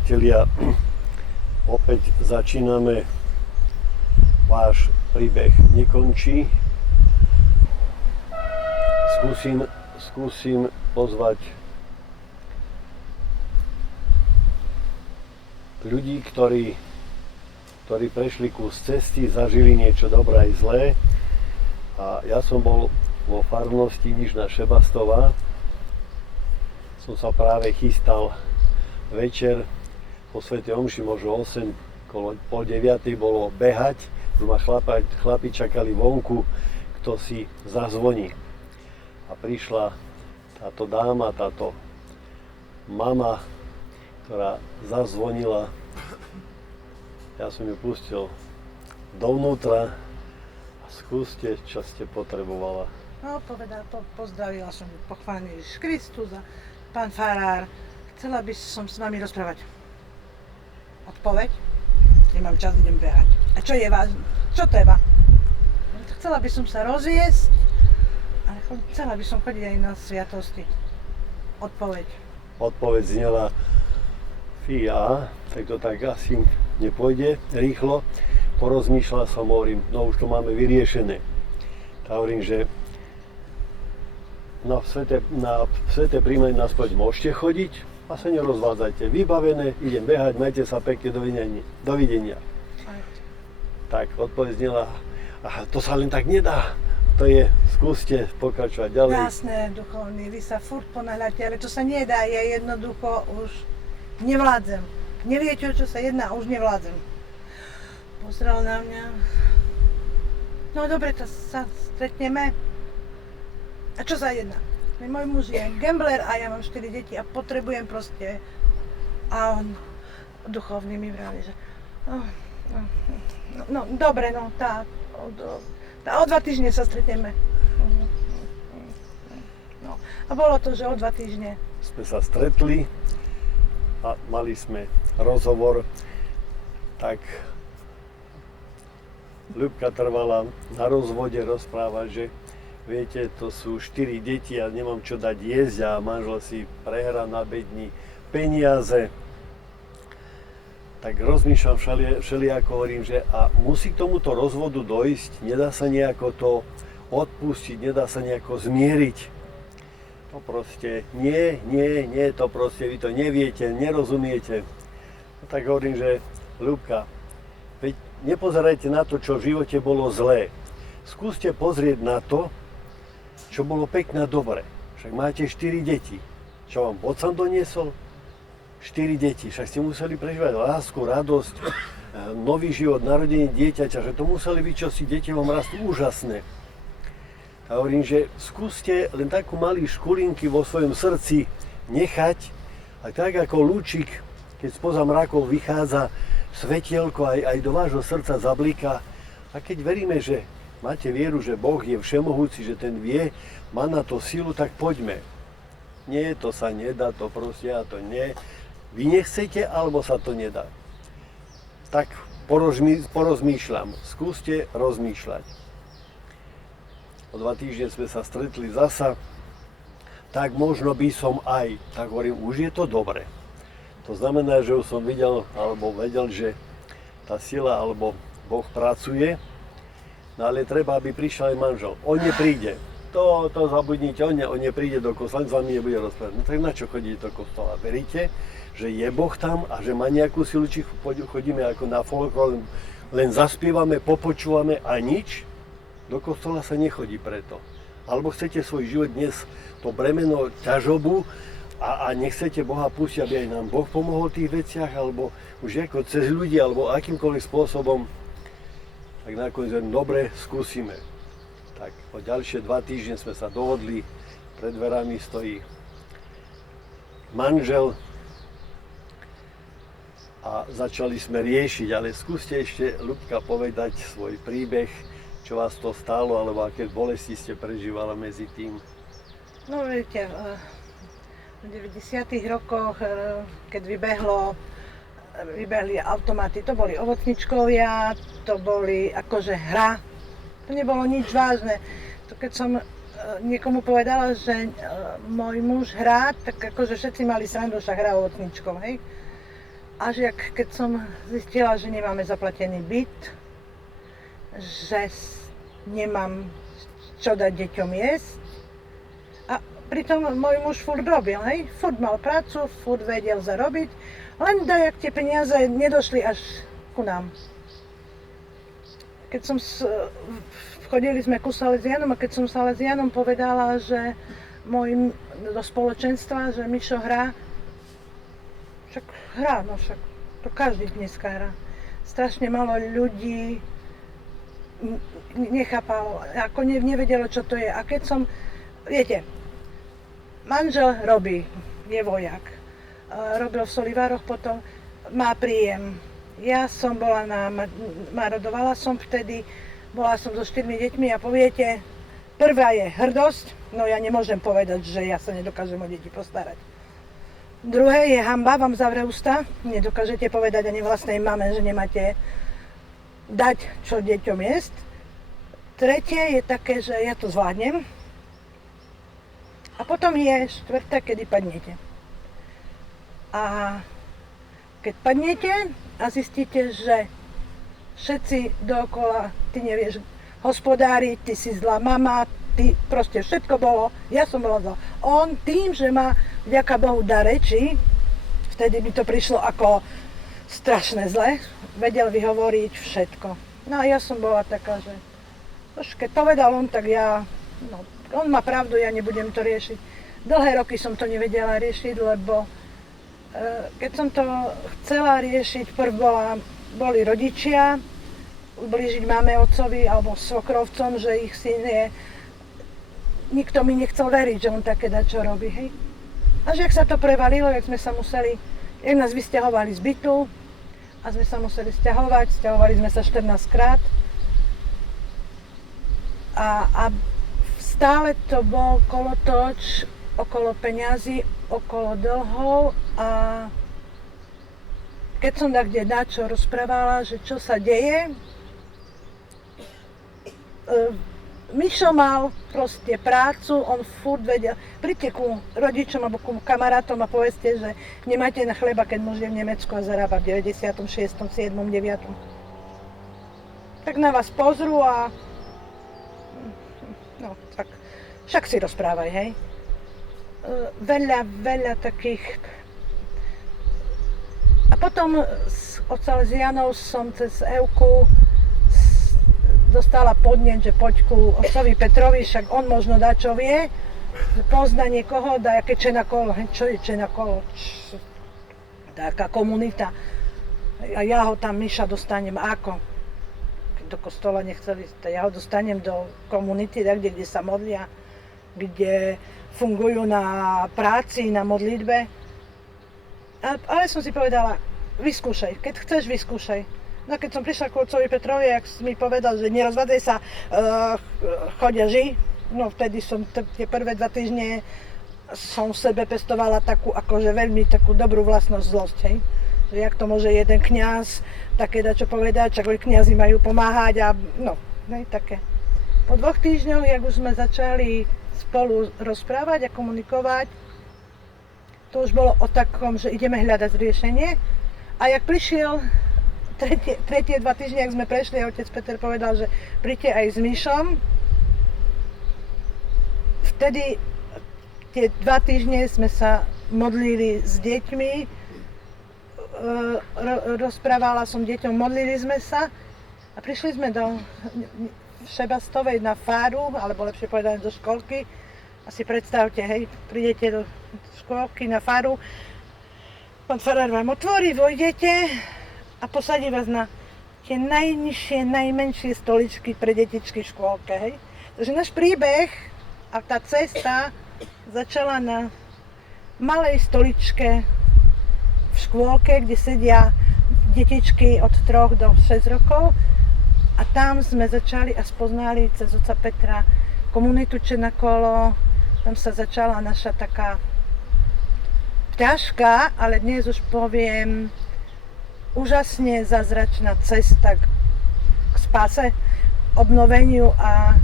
priatelia, opäť začíname. Váš príbeh nekončí. Skúsim pozvať ľudí, ktorí prešli kus cesty, zažili niečo dobré aj zlé. A ja som bol vo farnosti Nižná Šebastová. Som sa práve chystal večer po svätej omši, možno 8, okolo pol 9 bolo behať. Už ma chlapi čakali vonku, kto si zazvoní. A prišla táto dáma, táto mama, ktorá zazvonila. Ja som ju pustil dovnútra a skúste, čo ste potrebovala. No, pozdravila som ju, pochválený Ježiš Kristus a pán farár, chcela by som s vami rozprávať. Odpoveď? Nemám čas, idem behať. A čo je vážne? Čo treba? Chcela by som sa rozviesť, ale chcela by som chodiť aj na sviatosti. Odpoveď. Odpoveď znela, fíja, tak to tak asi nepôjde rýchlo. Porozmýšľal som, hovorím, no už to máme vyriešené. Tak hovorím, že na sveté príjmanie nás môžete chodiť a sa nerozvádzajte. Vybavené, idem behať, majte sa pekne, dovidenia. Tak odpoveď znela, to sa len tak nedá. To je, skúste pokračovať ďalej. Jasné, duchovný, vy sa furt ponáhľate, ale to sa nedá, ja jednoducho už nevládzem. Neviete, o čo sa jedná, už nevládzem. Pozrel na mňa. No dobre, to sa stretneme. A čo sa jedná? Môj muž je gambler a ja mám 4 deti a potrebujem proste. A on duchovný mi vraví, že no dobre, no o 2 týždne sa stretneme. No, a bolo to, že o 2 týždne. Sme sa stretli a mali sme rozhovor, tak Ľubka trvala na rozvode rozprávať, že viete, to sú 4 deti a nemám čo dať jesť a manžel si prehrá na bedni peniaze. Tak rozmýšľam všelijako, hovorím, že a musí k tomuto rozvodu dojsť, nedá sa nejako to odpustiť, nedá sa nejako zmieriť. To proste nie, to proste vy to neviete, nerozumiete. No tak hovorím, že Ľubka, veď nepozerajte na to, čo v živote bolo zlé. Skúste pozrieť na to, čo bolo pekné a dobre. Však máte 4 deti. Čo vám Bocan doniesol? 4 deti. Však ste museli prežívať lásku, radosť, nový život, narodenie dieťaťa, že to museli byť čosi, deti vám rastú úžasné. A hovorím, že skúste len takú malý škulinky vo svojom srdci nechať, a tak ako lúčik, keď spoza mrakov vychádza svetielko, aj do vášho srdca zabliká. A keď veríme, že máte vieru, že Boh je všemohúci, že ten vie, má na to silu, tak poďme. Nie, to sa nedá, to proste, ja to nie. Vy nechcete, alebo sa to nedá. Tak porozmýšľam, skúste rozmýšľať. O 2 týždne sme sa stretli zasa, tak možno by som aj, tak hovorím, už je to dobre. To znamená, že už som videl, alebo vedel, že tá sila, alebo Boh pracuje, no ale treba, aby prišiel aj manžel. On nepríde. To zabudnite, on nepríde do kostola, s vami nebude rozprávať. No tak na čo chodíte do kostola? Veríte, že je Boh tam a že má nejakú silu, či chodíme ako na folklór, len zaspievame, popočúvame a nič? Do kostola sa nechodí preto. Alebo chcete svoj život dnes, to bremeno, ťažobu a nechcete Boha pustiť, aby aj nám Boh pomohol v tých veciach, alebo už ako cez ľudí, alebo akýmkoľvek spôsobom, tak nakoniec dobre, skúsime. Tak o ďalšie 2 týždne sme sa dohodli, pred dverami stojí manžel a začali sme riešiť, ale skúste ešte, Ľubka, povedať svoj príbeh, čo vás to stálo, alebo aké bolesti ste prežívala medzi tým. No viete, v 90. rokoch, keď vybehli automaty, to boli ovocničkovia, to boli akože hra, to nebolo nič vážne. To keď som niekomu povedala, že môj muž hrá, tak akože všetci mali srandu, však hrá ovocničkov, hej. Až keď som zistila, že nemáme zaplatený byt, že nemám čo dať deťom jesť. A pritom môj muž furt robil, hej? Furt mal prácu, furt vedel zarobiť, len dajak tie peniaze nedošli až ku nám. Keď chodili sme ku Salesianom a keď som Salesianom povedala, že do spoločenstva, že Mišo hrá, však to každý dneska hrá. Strašne málo ľudí nechápalo, ako nevedelo, čo to je. A keď som, viete, manžel robí, je vojak, robil v Solivároch, potom má príjem. Ja som bola marodovala som vtedy, bola som so 4 deťmi a poviete, prvá je hrdosť, no ja nemôžem povedať, že ja sa nedokážem o deti postarať. Druhé je hanba, vám zavre ústa, nedokážete povedať ani vlastnej mame, že nemáte dať čo deťom jesť. Tretie je také, že ja to zvládnem. A potom je štvrté, kedy padnete. A keď padnete a zistíte, že všetci dookola, ty nevieš hospodáriť, ty si zlá mama, ty proste všetko bolo, ja som bola zlá. On tým, že ma vďaka Bohu dá reči, vtedy mi to prišlo ako strašné zle, vedel vyhovoriť všetko. No a ja som bola taká, že keď povedal on, tak on má pravdu, ja nebudem to riešiť. Dlhé roky som to nevedela riešiť, lebo keď som to chcela riešiť, boli rodičia, ublížiť máme otcovi alebo svokrovcom, že ich syn je, nikto mi nechcel veriť, že on také dačo robí, hej. Až jak sa to prevalilo, jak nás vysťahovali z bytu a sme sa museli sťahovali sme sa 14 krát a stále to bol kolotoč okolo peňazí, okolo dlhov a keď som kde dačo rozprávala, že čo sa deje, Mišo mal proste prácu, on furt vedel, príďte ku rodičom alebo ku kamarátom a povedzte, že nemáte na chleba, keď muž je v Nemecku a zarába v 96., 7., 9. Tak na vás pozrú a no tak, však si rozprávaj, hej. Veľa takých. A potom od Salesianov som cez Evku dostala podnet, že poď ku otcovi Petrovi, však on možno dačo vie, pozná niekoho, dajaké Čenakolo, čo je Čenakolo, taká komunita. A ja ho tam, Miša, dostanem ako? Keď do kostola nechceli, ja ho dostanem do komunity, kde sa modlia, kde fungujú na práci, na modlitbe. Ale som si povedala, vyskúšaj, keď chceš, vyskúšaj. No keď som prišla k otcovi Petrovi, jak mi povedal, že nerozvádzaj sa, chodia ži, no vtedy som tie prvé 2 týždne som v sebe pestovala takú, akože veľmi takú dobrú vlastnosť zlosť, hej. Že jak to môže jeden kňaz také dačo povedať, čak aj kňazi majú pomáhať a no, hej, také. Po 2 týždňoch, jak už sme začali spolu rozprávať a komunikovať, to už bolo o takom, že ideme hľadať riešenie a jak prišiel tretie 2 týždne, ak sme prešli, otec Peter povedal, že príďte aj s Mišom. Vtedy tie 2 týždne sme sa modlili s deťmi, rozprávala som deťom, modlili sme sa a prišli sme do Šebastovej na fáru, alebo lepšie povedané do školky. A si predstavte, hej, prídete do školky na fáru, pán farár vám otvorí, vojdete a posadí vás na tie najnižšie, najmenšie stoličky pre detičky v škôlke, hej. Takže náš príbeh a tá cesta začala na malej stoličke v škôlke, kde sedia detičky od 3 do 6 rokov a tam sme začali a spoznali cez otca Petra komunitu Čenakolo, tam sa začala naša taká ťažká, ale dnes už poviem, úžasne zázračná cesta k spáse, obnoveniu a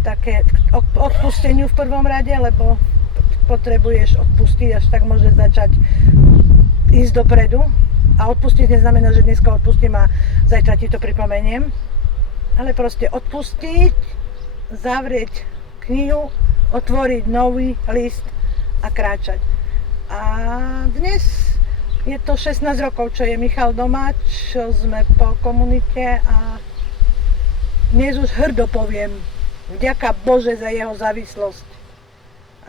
k odpusteniu v prvom rade, lebo potrebuješ odpustiť, až tak môže začať ísť dopredu. A odpustiť neznamená, že dneska odpustím a zajtra ti to pripomeniem. Ale proste odpustiť, zavrieť knihu, otvoriť nový list a kráčať. A dnes je to 16 rokov, čo je Michal doma, čo sme po komunite a dnes už hrdo poviem, vďaka Bože za jeho závislosť. A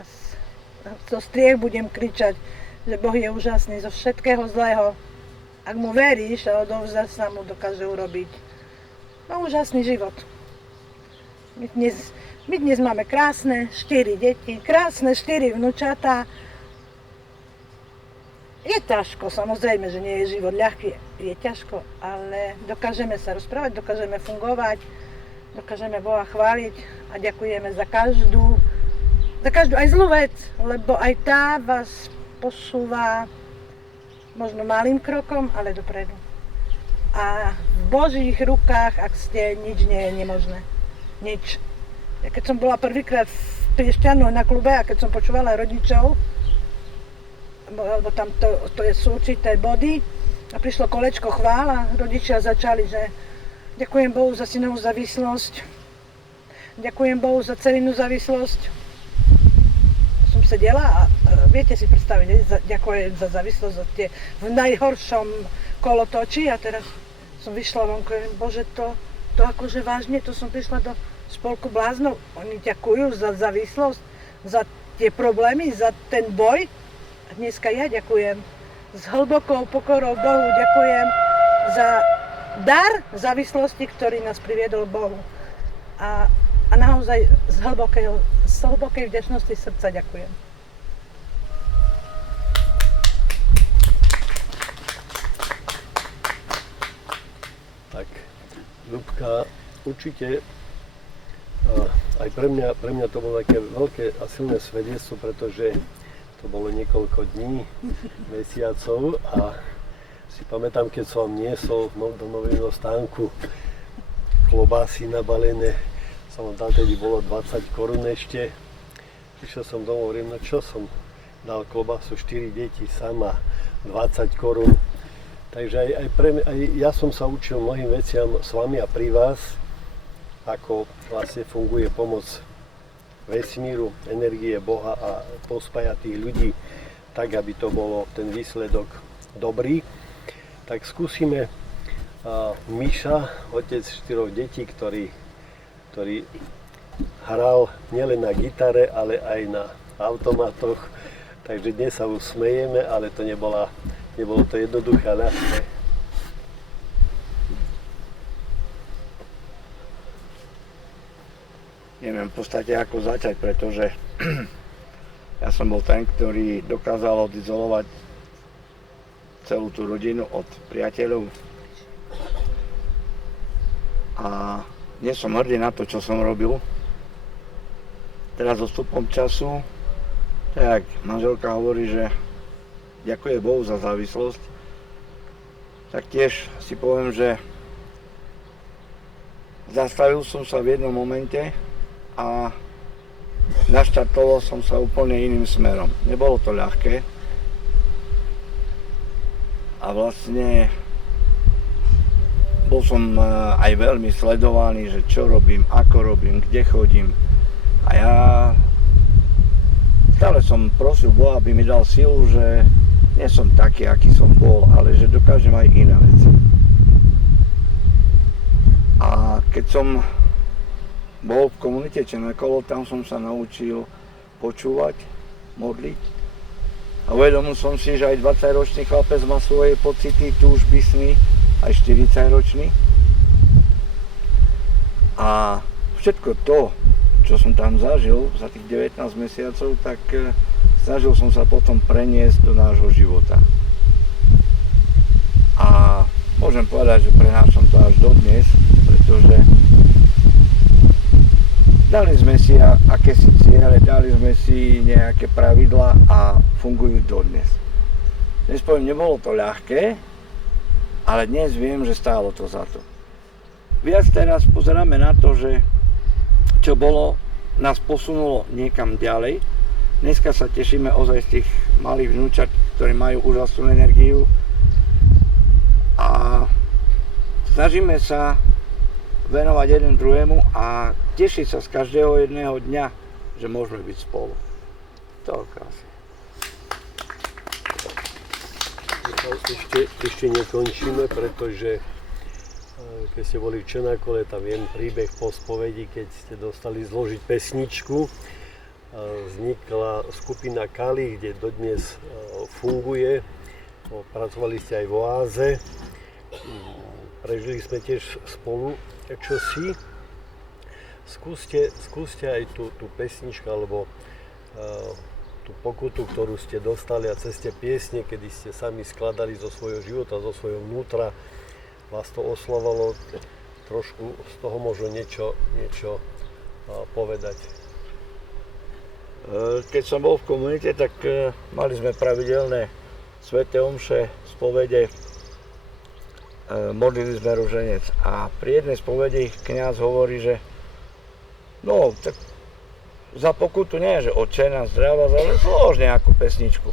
zo striech budem kričať, že Boh je úžasný zo všetkého zlého. Ak mu veríš a odovzdáš sa mu, dokáže urobiť úžasný život. My dnes máme krásne 4 deti, krásne 4 vnúčatá. Je ťažko, samozrejme, že nie je život ľahký, je ťažko, ale dokážeme sa rozprávať, dokážeme fungovať, dokážeme Boha chváliť a ďakujeme za každú aj zlú vec, lebo aj tá vás posúva možno malým krokom, ale dopredu. A v Božích rukách, ak ste, nič nie je nemožné. Nič. Ja keď som bola prvýkrát v Piešťanu na klube a keď som počúvala rodičov, lebo tam to sú určité body a prišlo kolečko chvál a rodičia začali, že ďakujem Bohu za synovú závislosť, ďakujem Bohu za dcerinu závislosť. Som sedela a viete si predstaviť, ďakujem za závislosť za tie v najhoršom kolotočí a teraz som vyšla vonku, Bože, to akože vážne, to som prišla do spolku bláznov. Oni ďakujú za závislosť, za tie problémy, za ten boj. A dneska ja ďakujem s hlbokou pokorou Bohu, ďakujem za dar závislosti, ktorý nás priviedol k Bohu. A naozaj z hlbokej vďačnosti srdca ďakujem. Tak, Ľubka, určite aj pre mňa to bolo také veľké a silné svedectvo, pretože to bolo niekoľko dní, mesiacov a si pamätám, keď som niesol do nového stánku klobásy nabalené, som dal, tedy bolo 20 korún ešte. Prišiel som domov, hovorím, no čo som dal klobásu 4 deti sama, 20 korún. Takže aj ja som sa učil mnohým veciam s vami a pri vás, ako vlastne funguje pomoc vesmíru, energie Boha a pospájatých ľudí, tak aby to bolo ten výsledok dobrý. Tak skúsime Miša, otec 4 detí, ktorý hral nielen na gitare, ale aj na automatoch. Takže dnes sa usmejeme, ale to nebolo to jednoduché a ľahké. Neviem v podstate ako začať, pretože ja som bol ten, ktorý dokázal odizolovať celú tú rodinu od priateľov. A nie som hrdý na to, čo som robil. Teraz so vstupom času, tak manželka hovorí, že ďakuje Bohu za závislosť, tak tiež si poviem, že zastavil som sa v jednom momente a naštartoval som sa úplne iným smerom. Nebolo to ľahké a vlastne bol som aj veľmi sledovaný, že čo robím, ako robím, kde chodím. A ja stále som prosil Boha, aby mi dal silu, že nie som taký, aký som bol, ale že dokážem aj iné veci. A keď som bol v komunite Černakolo, tam som sa naučil počúvať, modliť. A uvedomil som si, že aj 20-ročný chlapec má svoje pocity, túžby, sny, aj 40-ročný. A všetko to, čo som tam zažil za tých 19 mesiacov, tak snažil som sa potom preniesť do nášho života. A môžem povedať, že prenášam to až dodnes, pretože dali sme si akési ciele, dali sme si nejaké pravidlá a fungujú dodnes. Dnes poviem, nebolo to ľahké, ale dnes viem, že stálo to za to. Viac teraz pozeráme na to, že čo bolo, nás posunulo niekam ďalej. Dneska sa tešíme ozaj z tých malých vnúčat, ktorí majú úžasnú energiu. snažíme sa venovať jeden druhému a tešiť sa z každého jedného dňa, že môžeme byť spolu. To krásne. Ešte nekončíme, pretože keď ste boli v Čenakole, tam je príbeh po spovedi, keď ste dostali zložiť pesničku. Vznikla skupina Kali, kde dodnes funguje. Pracovali ste aj v oáze. Prežili sme tiež spolu čosi. Skúste aj tú pesničku, alebo tú pokutu, ktorú ste dostali a cez tie piesne, kedy ste sami skladali zo svojho života, zo svojho vnútra, vás to oslovalo, trošku z toho možno niečo povedať. Keď som bol v komunite, tak mali sme pravidelné sväté omše, spovede, modlili sme ruženec a pri jednej spovedi kňaz hovorí, že no, tak za pokutu nie, že Otče nás zdravá, ale zlož nejakú pesničku.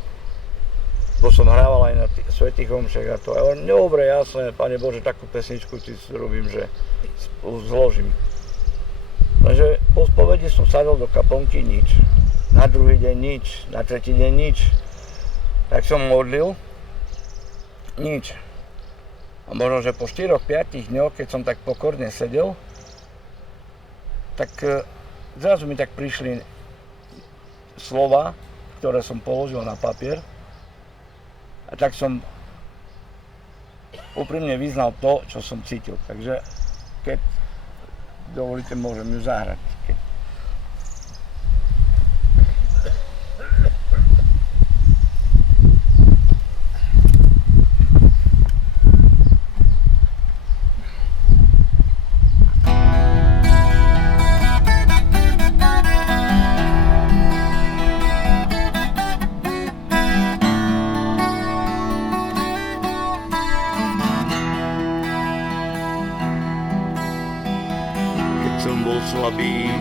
Bo som hrával aj na svätých omšech a to. A on, dobre, jasné, Pane Bože, takú pesničku ti robím, že zložím. Lenže po spovedi som sadol do kaplnky, nič. Na druhý deň nič, na tretí deň nič. Tak som modlil, nič. A možno, že po 4-5 dňoch, keď som tak pokorne sedel, tak zrazu mi tak prišli slova, ktoré som položil na papier. A tak som úprimne vyznal to, čo som cítil. Takže keď dovolíte, môžem ju zahrať. Slabý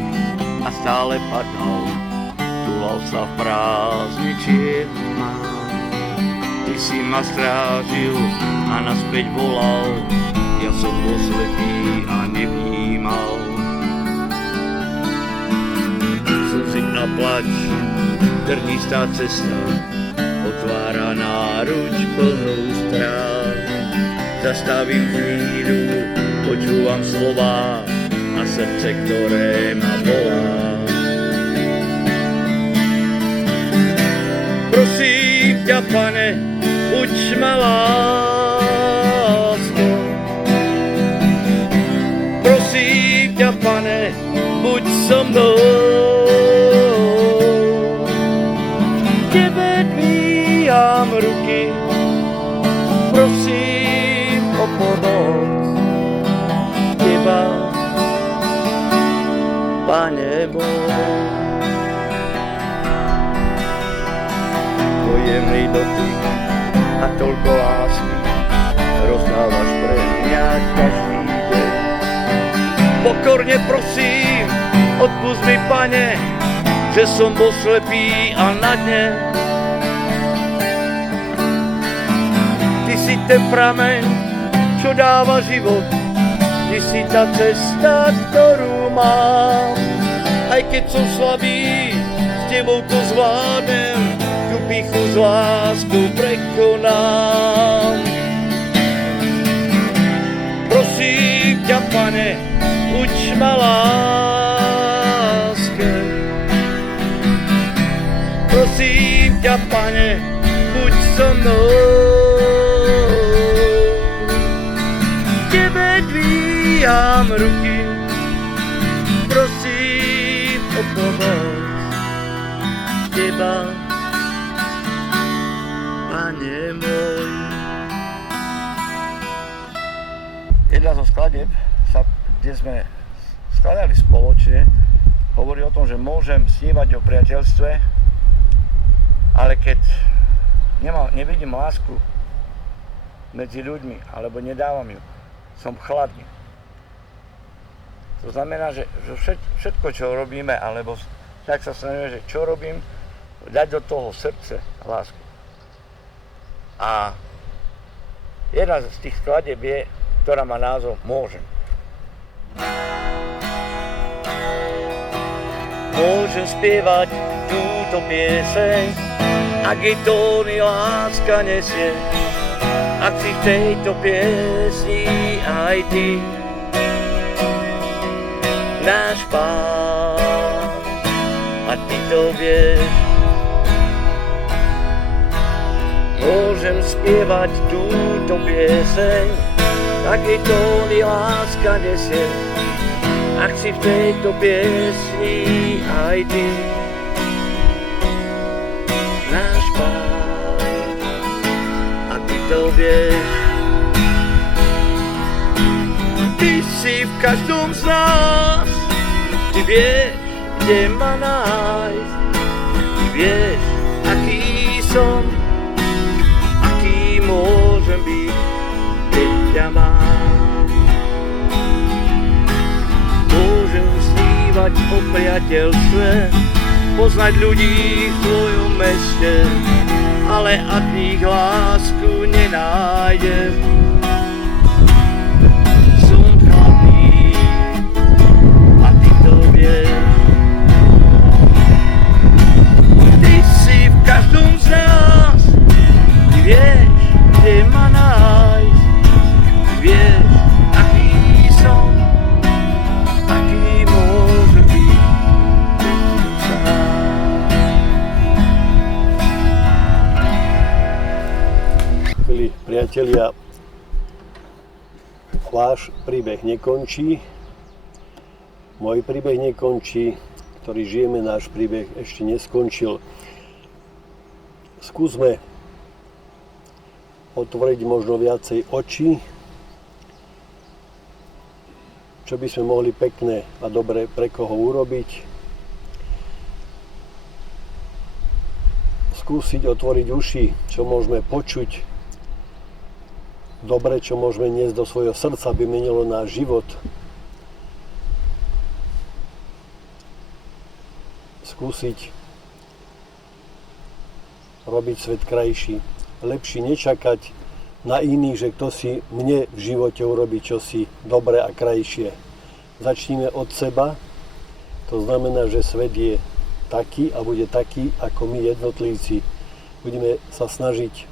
a stále padal, túlal sa v prázdne čierna. Ty si ma strážil a naspäť volal, ja som bol slepý a nevnímal. Slzy a plač, trnistá cesta, otvára náruč plnú strán. Zastavím chvíľu, počúvam slová, a srdce, ktoré ma volá. Prosím ťa, Pane, uč ma lásko. Prosím ťa, Pane, buď so mnou. Tebe dvíham ruky, prosím o pomoc. Teba, Pane môj, dojemný dotyk a toľko lásky rozdávaš pre mňa každý deň. Pokorne prosím, odpusť mi, Pane, že som bol slepý a na dne. Ty si ten prameň, čo dáva život, ty si tá cesta, ktorú mám. Aj keď som slabý, s tebou to zvládnem, tú pichu s láskou prekonám. Prosím ťa, Pane, uč ma láske. Prosím ťa, Pane, buď so mnou. Tebe dvíham ruky, prosím o pomoc. Teba, Pane môj. Jedna zo skladieb, kde sme skladali spoločne, hovorí o tom, že môžem snívať o priateľstve, ale keď nevidím lásku medzi ľuďmi, alebo nedávam ju, som chladný. To znamená, že všetko, čo robíme, alebo tak sa snažíme, že čo robím, dať do toho srdce lásku. A jedna z tých skladieb je ktorá má názov Môžem. Môžem spievať túto pieseň, ak jej tóny láska nesie, ak si v tejto piesni aj ty, náš Pán, a ty to vieš. Môžem spievať túto pieseň, ak jej tóny láska nesie, ak si v tejto piesni aj ty, náš Pán, a ty to vieš. Ty si v každom z nás, ty vieš, kde ma nájsť, ty vieš, aký som, aký môžem byť, keď ťa mám. Môžem snívať o priateľstve, poznať ľudí v tvojom meste, ale ak v nich lásku nenájdem, som chladný, a ty to vieš. Ty si v každom z nás, ty vieš, kde ma nájsť, ty vieš, aký som, aký môže byť, keď sám. Milí priatelia, váš príbeh nekončí, môj príbeh nekončí, ktorý žijeme, náš príbeh ešte neskončil. Skúsme otvoriť možno viacej oči, čo by sme mohli pekné a dobre pre koho urobiť. Skúsiť otvoriť uši, čo môžeme počuť, dobre, čo môžeme niesť do svojho srdca, aby menilo náš život. Skúsiť robiť svet krajší. Lepšie nečakať na iných, že kto si mne v živote urobí čosi dobré a krajšie. Začníme od seba. To znamená, že svet je taký a bude taký, ako my jednotlivci. Budeme sa snažiť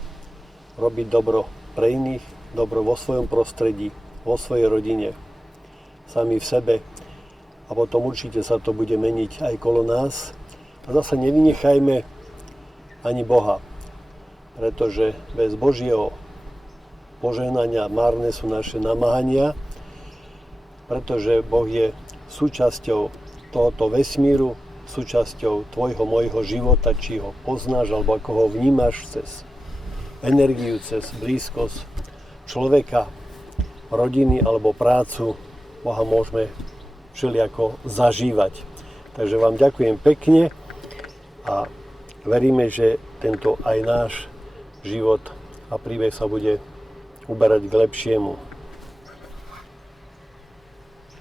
robiť dobro pre iných, dobro vo svojom prostredí, vo svojej rodine, sami v sebe, a potom určite sa to bude meniť aj kolo nás. A zase nevynechajme ani Boha, pretože bez Božieho požehnania márne sú naše namáhania, pretože Boh je súčasťou tohoto vesmíru, súčasťou tvojho, môjho života, či ho poznáš, alebo ako ho vnímaš cez energiu, cez blízkosť človeka, rodiny alebo prácu. Boha môžeme všelijako zažívať. Takže vám ďakujem pekne a veríme, že tento aj náš život a príbeh sa bude uberať k lepšiemu.